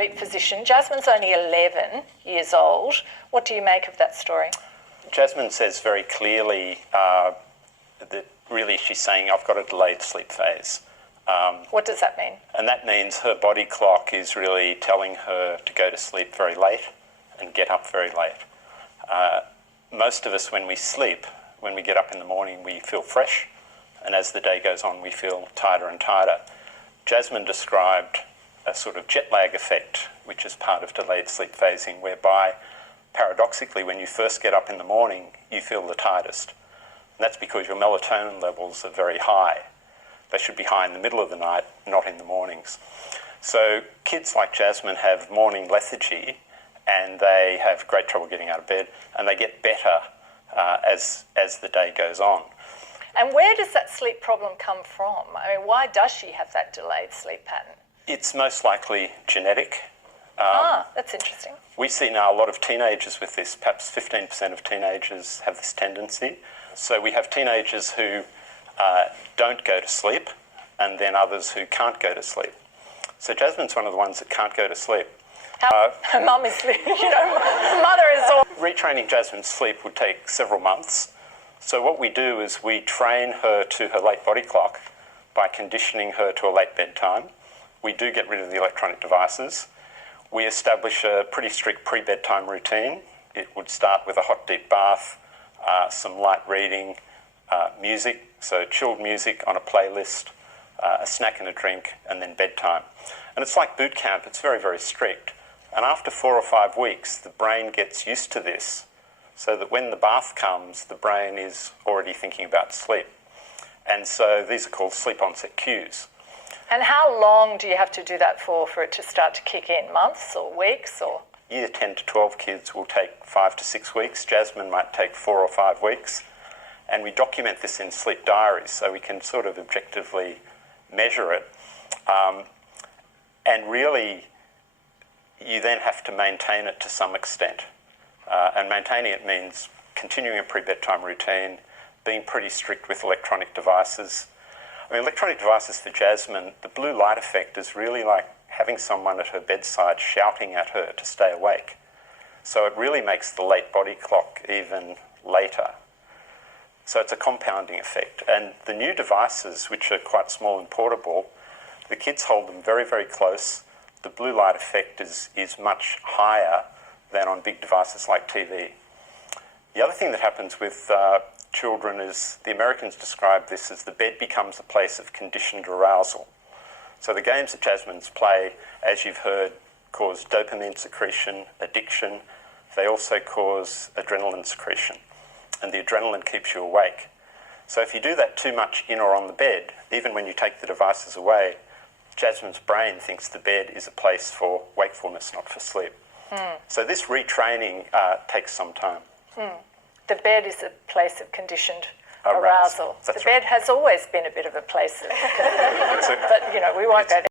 sleep physician. Jasmine's only 11 years old. What do you make of that story? Jasmine says very clearly that really she's saying, I've got a delayed sleep phase. What does that mean? And that means her body clock is really telling her to go to sleep very late and get up very late. Most of us, when we sleep, when we get up in the morning, we feel fresh, and as the day goes on, we feel tighter and tighter. Jasmine described a sort of jet lag effect, which is part of delayed sleep phasing, whereby, paradoxically, when you first get up in the morning, you feel the tightest. And that's because your melatonin levels are very high. They should be high in the middle of the night, not in the mornings. So kids like Jasmine have morning lethargy, and they have great trouble getting out of bed, and they get better as the day goes on. And where does that sleep problem come from? I mean, why does she have that delayed sleep pattern? It's most likely genetic. That's interesting. We see now a lot of teenagers with this. Perhaps 15% of teenagers have this tendency. So we have teenagers who don't go to sleep, and then others who can't go to sleep. So Jasmine's one of the ones that can't go to sleep. Her mum is, mother is all... Retraining Jasmine's sleep would take several months. So what we do is we train her to her late body clock by conditioning her to a late bedtime. We do get rid of the electronic devices. We establish a pretty strict pre-bedtime routine. It would start with a hot, deep bath, some light reading, music, so chilled music on a playlist, a snack and a drink, and then bedtime. And it's like boot camp. It's very, very strict. And after 4 or 5 weeks, the brain gets used to this, so that when the bath comes, the brain is already thinking about sleep. And so these are called sleep onset cues. And how long do you have to do that for it to start to kick in? Months or weeks or? Year 10 to 12 kids will take 5 to 6 weeks. Jasmine might take 4 or 5 weeks. And we document this in sleep diaries, so we can sort of objectively measure it. And really, you then have to maintain it to some extent. And maintaining it means continuing a pre-bedtime routine, being pretty strict with electronic devices. I mean, electronic devices for Jasmine, the blue light effect is really like having someone at her bedside shouting at her to stay awake. So it really makes the late body clock even later. So it's a compounding effect. And the new devices, which are quite small and portable, the kids hold them very, very close. The blue light effect is much higher than on big devices like TV. The other thing that happens with children is, the Americans describe this as the bed becomes a place of conditioned arousal. So the games that Jasmine's play, as you've heard, cause dopamine secretion, addiction. They also cause adrenaline secretion, and the adrenaline keeps you awake. So if you do that too much in or on the bed, even when you take the devices away, Jasmine's brain thinks the bed is a place for wakefulness, not for sleep. So this retraining takes some time. The bed is a place of conditioned arousal. The bed has always been a bit of a place of... but, we won't go there.